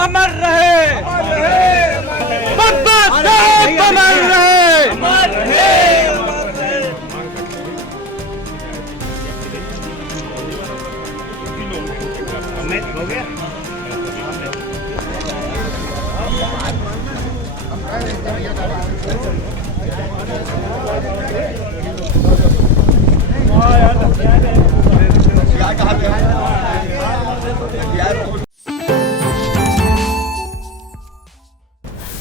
अमर रहे, बाबा साहब अमर रहे। हो गया।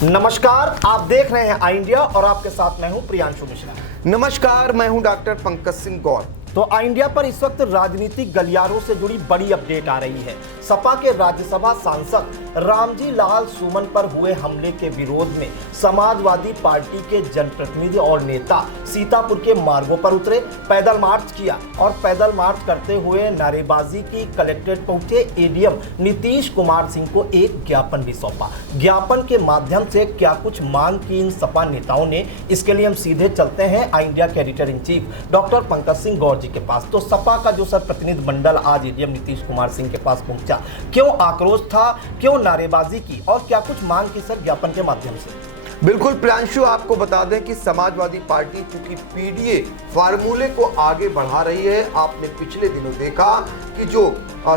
नमस्कार, आप देख रहे हैं आई इंडिया और आपके साथ मैं हूं प्रियांशु मिश्रा। नमस्कार, मैं हूं डॉक्टर पंकज सिंह गौर। तो आई इंडिया पर इस वक्त राजनीतिक गलियारों से जुड़ी बड़ी अपडेट आ रही है। सपा के राज्यसभा सांसद रामजी लाल सुमन पर हुए हमले के विरोध में समाजवादी पार्टी के जनप्रतिनिधि और नेता सीतापुर के मार्गों पर उतरे, पैदल मार्च किया और पैदल मार्च करते हुए नारेबाजी की। कलेक्ट्रेट पहुंचे एडीएम नीतीश कुमार सिंह को एक ज्ञापन भी सौंपा। ज्ञापन के माध्यम से क्या कुछ मांग की इन सपा नेताओं ने, इसके लिए हम सीधे चलते हैं आई इंडिया के editor in chief doctor Pankaj Singh Gaur ji के पास। तो सपा का जो सर प्रतिनिधि मंडल आज एडीएम नीतीश कुमार सिंह के पास पहुंचा, क्यों आक्रोश था, क्यों नारेबाजी की और क्या कुछ मांग की सर ज्ञापन के माध्यम से? बिल्कुल प्रियांशु, आपको बता दें कि समाजवादी पार्टी चूंकि पीडीए फार्मूले को आगे बढ़ा रही है। आपने पिछले दिनों देखा कि जो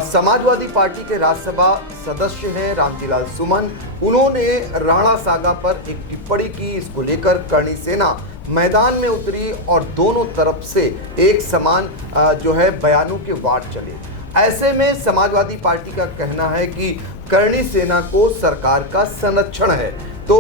समाजवादी पार्टी के राज्यसभा सदस्य हैं रामजी लाल सुमन, उन्होंने राणा सागा पर एक टिप्पणी की। इसको लेकर करणी सेना मैदान में उतरी और दोनों तरफ से एक समान जो है बयानों के वार चले। ऐसे में समाजवादी पार्टी का कहना है कि करणी सेना को सरकार का संरक्षण है। तो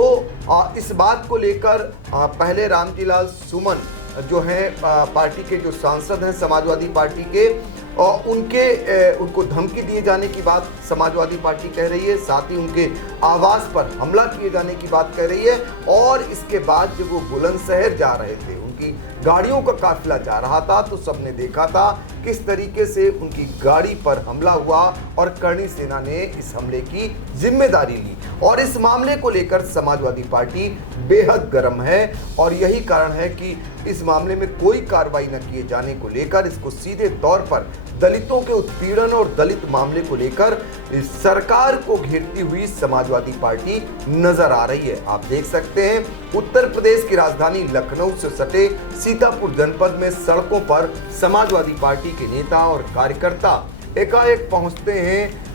इस बात को लेकर पहले रामजी लाल सुमन जो है पार्टी के जो सांसद हैं समाजवादी पार्टी के, और उनको धमकी दिए जाने की बात समाजवादी पार्टी कह रही है, साथ ही उनके आवास पर हमला किए जाने की बात कह रही है। और इसके बाद जब वो बुलंदशहर जा रहे थे, उनकी गाड़ियों का काफिला जा रहा था, तो सबने देखा था किस तरीके से उनकी गाड़ी पर हमला हुआ और करणी सेना ने इस हमले की जिम्मेदारी ली। और इस मामले को लेकर समाजवादी पार्टी बेहद गर्म है और यही कारण है कि इस मामले में कोई कार्रवाई न किए जाने को लेकर इसको सीधे तौर पर दलितों के उत्पीड़न और दलित मामले को लेकर सरकार को घेरती हुई समाजवादी पार्टी नजर आ रही है। आप देख सकते हैं उत्तर प्रदेश की राजधानी लखनऊ से सटे सीतापुर जनपद में सड़कों पर समाजवादी पार्टी के नेता और कार्यकर्ता एकाएक पहुंचते हैं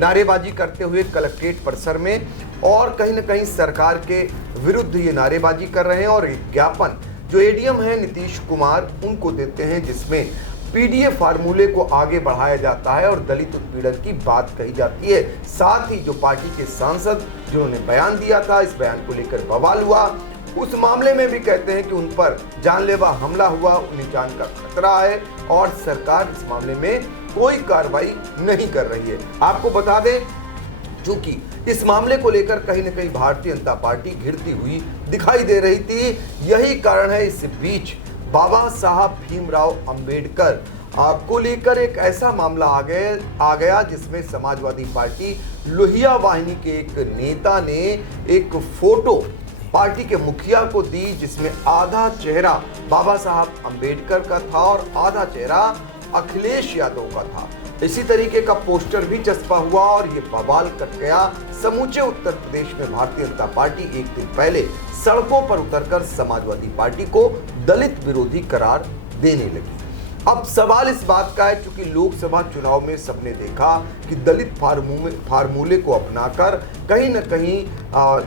नारेबाजी करते हुए कलेक्ट्रेट परिसर में, और कहीं न कहीं सरकार के विरुद्ध ये नारेबाजी कर रहे हैं। और एक ज्ञापन जो एडीएम है नीतीश कुमार उनको देते हैं, जिसमें पीडीए फार्मूले को आगे बढ़ाया जाता है और दलित उत्पीड़न की बात कही जाती है। साथ ही जो पार्टी के सांसद जिन्होंने बयान दिया था, इस बयान को लेकर बवाल हुआ, उस मामले में भी कहते हैं कि उन पर जानलेवा हमला हुआ, उन्हें जान का खतरा है और सरकार इस मामले में कोई कार्रवाई नहीं कर रही है। आपको बता दें चूंकि इस मामले को लेकर कहीं न कहीं भारतीय जनता पार्टी घिरती हुई दिखाई दे रही थी, यही कारण है इस बीच बाबा साहब भीमराव अंबेडकर को लेकर एक ऐसा मामला आ गया जिसमें समाजवादी पार्टी लोहिया वाहिनी के एक नेता ने एक फोटो पार्टी के मुखिया को दी, जिसमें आधा चेहरा बाबा साहब अंबेडकर का था और आधा चेहरा अखिलेश यादव का था। इसी तरीके का पोस्टर भी चस्पा हुआ और ये बवाल कर गया। समूचे उत्तर प्रदेश में भारतीय जनता पार्टी एक दिन पहले सड़कों पर उतरकर समाजवादी पार्टी को दलित विरोधी करार देने लगी। अब सवाल इस बात का है, चूंकि लोकसभा चुनाव में सबने देखा कि दलित फार्मूले को अपनाकर कहीं न कहीं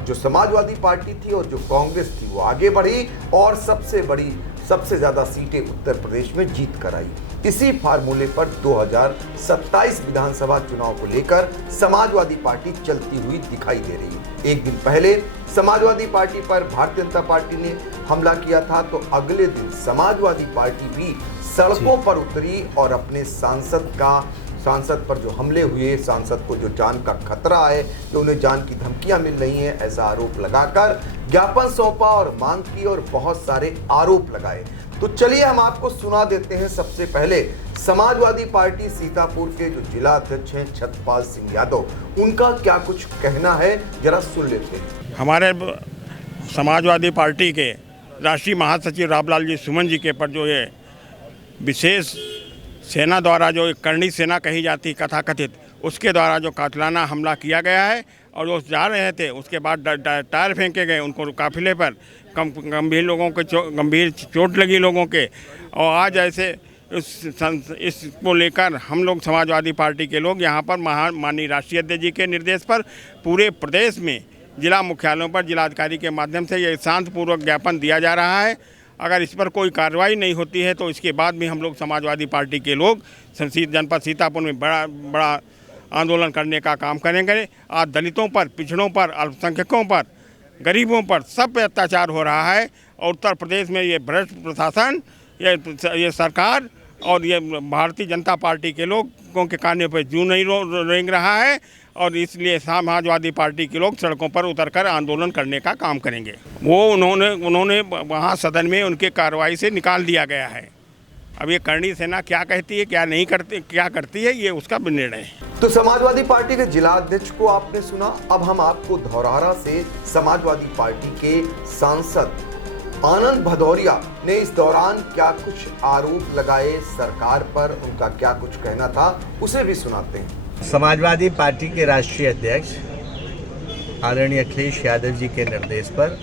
जो समाजवादी पार्टी थी और जो कांग्रेस थी वो आगे बढ़ी और सबसे ज़्यादा सीटें उत्तर प्रदेश में जीत कर आई। इसी फार्मूले पर 2027 विधानसभा चुनाव को लेकर समाजवादी पार्टी चलती हुई दिखाई दे रही है। एक दिन पहले समाजवादी पार्टी पर भारतीय जनता पार्टी ने हमला किया था, तो अगले दिन समाजवादी पार्टी भी सड़कों पर उतरी और अपने सांसद पर जो हमले हुए, सांसद को जो जान का खतरा है, जो उन्हें जान की धमकियां मिल रही हैं, ऐसा आरोप लगाकर ज्ञापन सौंपा और मांग की और बहुत सारे आरोप लगाए। तो चलिए हम आपको सुना देते हैं सबसे पहले समाजवादी पार्टी सीतापुर के जो जिला अध्यक्ष हैं छत्रपाल सिंह यादव, उनका क्या कुछ कहना है, जरा सुन लेते हैं। हमारे समाजवादी पार्टी के राष्ट्रीय महासचिव रामलाल जी सुमन जी के पर जो ये विशेष सेना द्वारा जो एक करनी सेना कही जाती कथाकथित, उसके द्वारा जो कातिलाना हमला किया गया है और वो जा रहे थे, उसके बाद टायर फेंके गए उनको काफिले पर, गंभीर चोट लगी लोगों के। और आज ऐसे इसको लेकर हम लोग समाजवादी पार्टी के लोग यहाँ पर माननीय राष्ट्रीय अध्यक्ष जी के निर्देश पर पूरे प्रदेश में जिला मुख्यालयों पर जिलाधिकारी के माध्यम से ये शांतिपूर्वक ज्ञापन दिया जा रहा है। अगर इस पर कोई कार्रवाई नहीं होती है तो इसके बाद भी हम लोग समाजवादी पार्टी के लोग जनपद सीतापुर में बड़ा आंदोलन करने का काम करेंगे। आज दलितों पर, पिछड़ों पर, अल्पसंख्यकों पर, गरीबों पर सब पे अत्याचार हो रहा है और उत्तर प्रदेश में ये भ्रष्ट प्रशासन, ये सरकार और ये भारतीय जनता पार्टी के लोगों के कानों पर जूं नहीं रेंग रहा है और इसलिए समाजवादी पार्टी के लोग सड़कों पर उतरकर आंदोलन करने का काम करेंगे। वो उन्होंने वहाँ सदन में उनके कार्रवाई से निकाल दिया गया है। अब ये करनी सेना क्या कहती है, क्या नहीं करती, क्या करती है, ये उसका निर्णय है। तो समाजवादी पार्टी के जिला अध्यक्ष को आपने सुना। अब हम आपको धौरहरा से समाजवादी पार्टी के सांसद आनंद भदौरिया ने इस दौरान क्या कुछ आरोप लगाए सरकार पर, उनका क्या कुछ कहना था, उसे भी सुनाते हैं। समाजवादी पार्टी के राष्ट्रीय अध्यक्ष आदरणीय अखिलेश यादव जी के निर्देश पर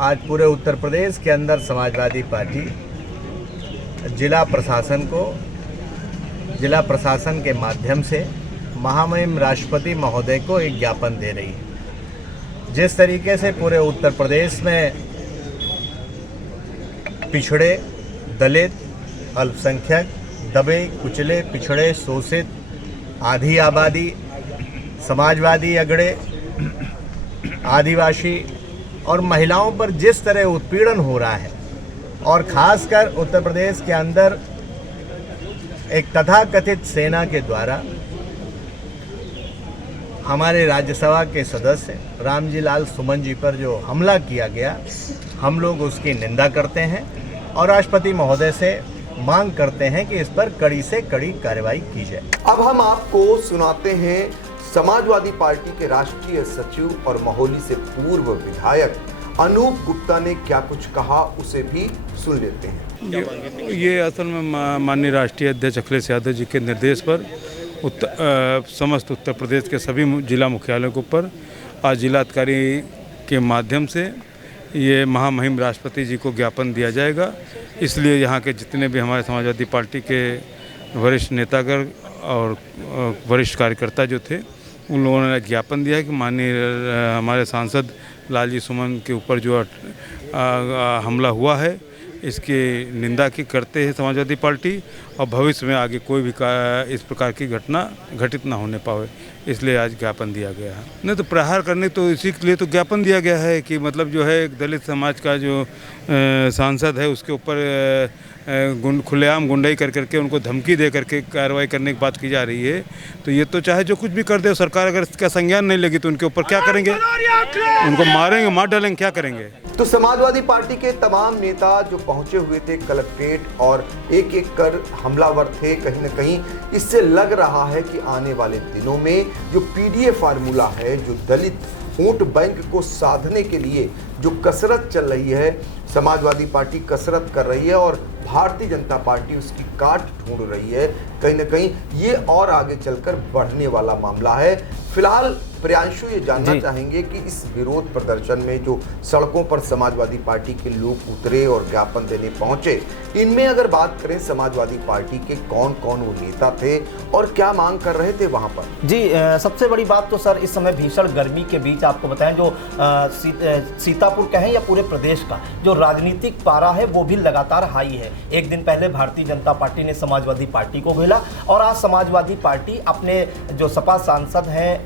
आज पूरे उत्तर प्रदेश के अंदर समाजवादी पार्टी जिला प्रशासन के माध्यम से महामहिम राष्ट्रपति महोदय को एक ज्ञापन दे रही है। जिस तरीके से पूरे उत्तर प्रदेश में पिछड़े, दलित, अल्पसंख्यक, दबे कुचले, पिछड़े, शोषित, आधी आबादी, समाजवादी अगड़े, आदिवासी और महिलाओं पर जिस तरह उत्पीड़न हो रहा है और ख़ासकर उत्तर प्रदेश के अंदर एक तथाकथित सेना के द्वारा हमारे राज्यसभा के सदस्य रामजी लाल सुमन जी पर जो हमला किया गया, हम लोग उसकी निंदा करते हैं और राष्ट्रपति महोदय से मांग करते हैं कि इस पर कड़ी से कड़ी कार्रवाई की जाए। अब हम आपको सुनाते हैं समाजवादी पार्टी के राष्ट्रीय सचिव और महोली से पूर्व विधायक अनूप गुप्ता ने क्या कुछ कहा, उसे भी सुन लेते हैं। ये असल में माननीय राष्ट्रीय अध्यक्ष अखिलेश यादव जी के निर्देश पर समस्त उत्तर प्रदेश के सभी जिला मुख्यालयों के ऊपर आज जिलाधिकारी के माध्यम से ये महामहिम राष्ट्रपति जी को ज्ञापन दिया जाएगा। इसलिए यहाँ के जितने भी हमारे समाजवादी पार्टी के वरिष्ठ नेतागण और वरिष्ठ कार्यकर्ता जो थे, उन लोगों ने ज्ञापन दिया है कि माननीय हमारे सांसद लालजी सुमन के ऊपर जो हमला हुआ है, इसकी निंदा की करते हैं समाजवादी पार्टी और भविष्य में आगे कोई भी इस प्रकार की घटना घटित ना होने पावे, इसलिए आज ज्ञापन दिया गया है। नहीं तो प्रहार करने तो इसी के लिए तो ज्ञापन दिया गया है कि मतलब जो है एक दलित समाज का जो सांसद है उसके ऊपर खुलेआम गुंडाई कर करके उनको धमकी दे करके कार्रवाई करने की बात की जा रही है। तो ये तो चाहे जो कुछ भी कर दे, सरकार अगर इसका संज्ञान नहीं लेगी तो उनके ऊपर क्या करेंगे, उनको मारेंगे, मार डालेंगे, क्या करेंगे। तो समाजवादी पार्टी के तमाम नेता जो पहुंचे हुए थे कलेक्ट्रेट और एक एक कर हमलावर थे, कहीं न कहीं इससे लग रहा है कि आने वाले दिनों में जो पीडीए फार्मूला है, जो दलित वोट बैंक को साधने के लिए जो कसरत चल रही है, समाजवादी पार्टी कसरत कर रही है और भारतीय जनता पार्टी उसकी काट ढूंढ रही है। कहीं ना कहीं ये और आगे चलकर बढ़ने वाला मामला है। फिलहाल प्रियांशु ये जानना चाहेंगे कि इस विरोध प्रदर्शन में जो सड़कों पर समाजवादी पार्टी के लोग उतरे और ज्ञापन देने पहुंचे, इनमें अगर बात करें समाजवादी पार्टी के कौन कौन वो नेता थे और क्या मांग कर रहे थे वहां पर। जी, सबसे बड़ी बात तो सर इस समय भीषण गर्मी के बीच आपको बताएं, जो सीतापुर का है या पूरे प्रदेश का जो राजनीतिक पारा है वो भी लगातार हाई है। एक दिन पहले भारतीय जनता पार्टी ने समाजवादी पार्टी को घेरा और आज समाजवादी पार्टी अपने जो सपा सांसद हैं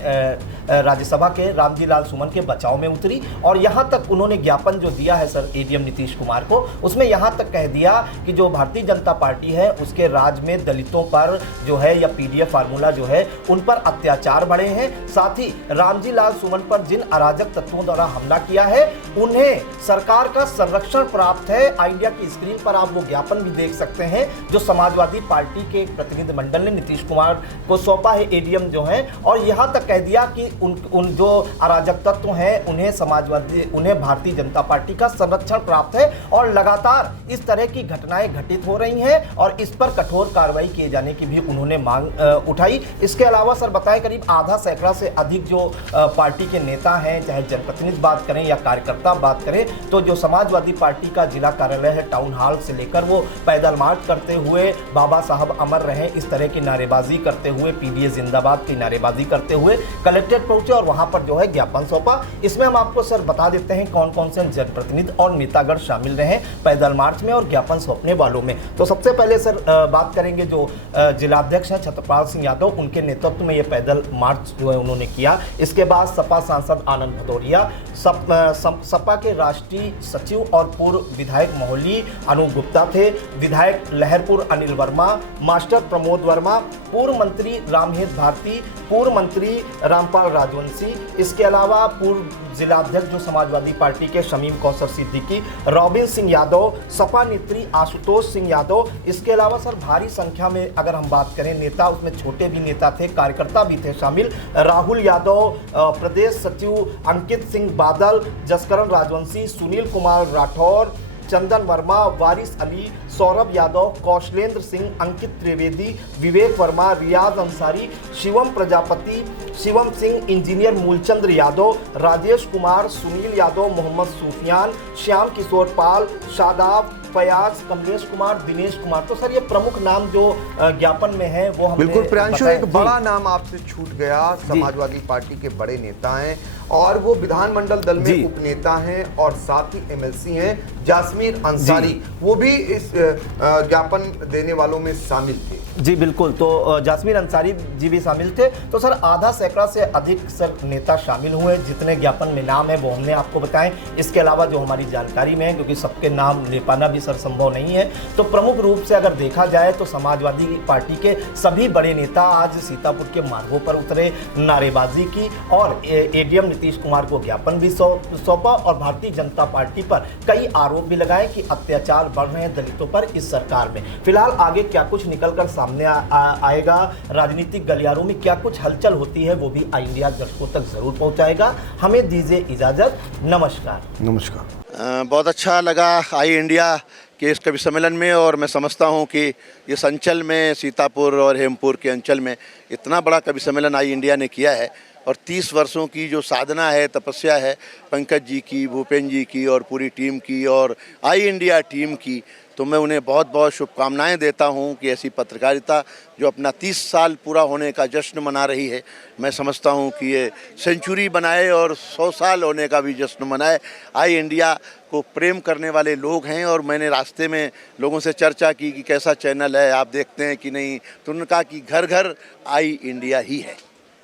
राज्यसभा के रामजी लाल सुमन के बचाव में उतरी और यहाँ तक उन्होंने ज्ञापन जो दिया है सर एडीएम नीतीश कुमार को, उसमें यहाँ तक कह दिया कि जो भारतीय जनता पार्टी है उसके राज में दलितों पर जो है या पीडीए फार्मूला जो है उन पर अत्याचार बढ़े हैं। साथ ही रामजी लाल सुमन पर जिन अराजक तत्वों द्वारा हमला किया है उन्हें सरकार का संरक्षण प्राप्त है। आई इंडिया की स्क्रीन पर आप वो ज्ञापन भी देख सकते हैं जो समाजवादी पार्टी के एक प्रतिनिधिमंडल ने नीतीश कुमार को सौंपा है, एडीएम जो है, और यहाँ तक कह दिया कि उन जो अराजक तत्व हैं उन्हें भारतीय जनता पार्टी का संरक्षण प्राप्त है और लगातार इस तरह की घटनाएं घटित हो रही हैं और इस पर कठोर कार्रवाई किए जाने की भी उन्होंने मांग उठाई। इसके अलावा सर बताएं, करीब आधा सैकड़ा से अधिक जो पार्टी के नेता हैं, चाहे जनप्रतिनिधि बात करें या कार्यकर्ता बात करें, तो जो समाजवादी पार्टी का जिला कार्यालय है टाउन हॉल से लेकर वो पैदल मार्च करते हुए बाबा साहब अमर रहे इस तरह की नारेबाजी करते हुए, पीडीए जिंदाबाद की नारेबाजी करते हुए कलेक्ट्रेट पहुंचे और वहां पर जो है ज्ञापन सौंपा। इसमें हम आपको सर बता देते हैं कौन कौन से जनप्रतिनिधि और नेतागण शामिल रहे पैदल मार्च में और ज्ञापन सौंपने वालों में। तो सबसे पहले सर बात करेंगे जो जिलाध्यक्ष हैं छत्रपाल सिंह यादव, उनके नेतृत्व में ये पैदल मार्च जो है उन्होंने किया। इसके बाद सपा सांसद आनंद भदौरिया, सपा के राष्ट्रीय सचिव और पूर्व विधायक मोहल्ली अनूप गुप्ता थे, विधायक लहरपुर अनिल वर्मा, मास्टर प्रमोद वर्मा, पूर्व मंत्री रामहेत भारती, पूर्व मंत्री रामपाल राजवंशी, इसके अलावा पूर्व जिलाध्यक्ष जो समाजवादी पार्टी के शमीम कौसर सिद्दीकी, रॉबिन सिंह यादव, सपा नेत्री आशुतोष सिंह यादव। इसके अलावा सर भारी संख्या में अगर हम बात करें नेता, उसमें छोटे भी नेता थे, कार्यकर्ता भी थे शामिल, राहुल यादव, प्रदेश सचिव अंकित सिंह बादल, जसकरण राजवंशी, सुनील कुमार राठौर, चंदन वर्मा, वारिस अली, सौरभ यादव, कौशलेंद्र सिंह, अंकित त्रिवेदी, विवेक वर्मा, रियाज अंसारी, शिवम प्रजापति, शिवम सिंह, इंजीनियर मूलचंद्र यादव, राजेश कुमार, सुनील यादव, मोहम्मद सूफियान, श्याम किशोर पाल, शादाब, फयाज, कमलेश कुमार, दिनेश कुमार। तो सर ये प्रमुख नाम जो ज्ञापन में है वो हमने बिल्कुल प्रियांशु, एक बड़ा जी। नाम आपसे छूट गया, समाजवादी पार्टी के बड़े नेता हैं और वो विधानमंडल दल में उपनेता हैं और साथ ही एमएलसी हैं, जासमीर अंसारी, वो भी इस ज्ञापन देने वालों में शामिल थे। जी बिल्कुल, तो जासमीर अंसारी जी भी शामिल थे। तो सर आधा सैकड़ा से अधिक सर नेता शामिल हुए, जितने ज्ञापन में नाम है वो हमने आपको बताएं। इसके अलावा जो हमारी जानकारी में है, क्योंकि सबके नाम ले पाना भी सर संभव नहीं है, तो प्रमुख रूप से अगर देखा जाए तो समाजवादी पार्टी के सभी बड़े नेता आज सीतापुर के मार्गों पर उतरे, नारेबाजी की और एडीएम नीतीश कुमार को ज्ञापन भी सौंपा और भारतीय जनता पार्टी पर कई आरोप भी लगाए कि अत्याचार बढ़ रहे हैं दलितों पर इस सरकार में। फिलहाल आगे क्या कुछ निकलकर सामने आएगा, राजनीतिक गलियारों में क्या कुछ हलचल होती है, वो भी आई इंडिया दर्शकों तक जरूर पहुंचाएगा। हमें दीजिए इजाजत, नमस्कार। नमस्कार। बहुत अच्छा लगा आई इंडिया के इस कवि सम्मेलन में, और मैं समझता हूं कि इस अंचल में, सीतापुर और हेमपुर के अंचल में इतना बड़ा कवि सम्मेलन आई इंडिया ने किया है और 30 वर्षों की जो साधना है, तपस्या है पंकज जी की, भूपेंद्र जी की और पूरी टीम की और आई इंडिया टीम की, तो मैं उन्हें बहुत बहुत शुभकामनाएं देता हूं कि ऐसी पत्रकारिता जो अपना 30 साल पूरा होने का जश्न मना रही है, मैं समझता हूं कि ये सेंचुरी बनाए और 100 साल होने का भी जश्न मनाए। आई इंडिया को प्रेम करने वाले लोग हैं और मैंने रास्ते में लोगों से चर्चा की कि कैसा चैनल है, आप देखते हैं कि नहीं, तो उन्होंने कहा कि घर घर आई इंडिया ही है।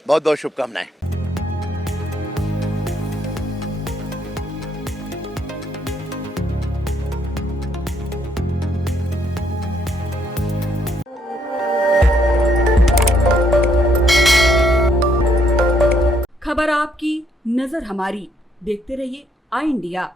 बहुत बहुत शुभकामनाएं। खबर आपकी, नजर हमारी। देखते रहिए आई इंडिया।